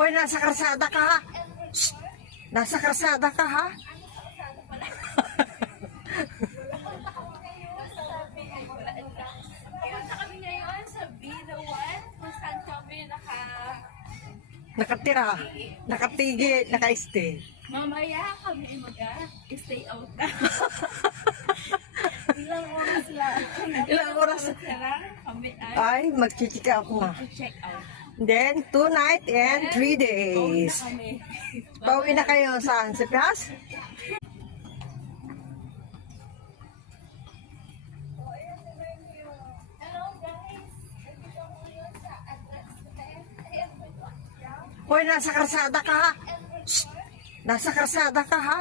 Hoy, nasa karsada ka ha? Shh! Nasa karsada ka ha? Punta kami ngayon sa B1 kung saan kami Nakatira, nakatigil, naka-stay. mamaya kami mag-stay out na. Ilang oras lang. Ilang oras? lang kami Ay, mag-check ako nga. check out. Then, 2 nights and 3 days. Kami. Pauwi na kayo saan? Sa Pinas? Hello guys! Nandito ako ngayon sa address Hoy, nasa karsada ka ha? Shh! Nasa karsada ka ha?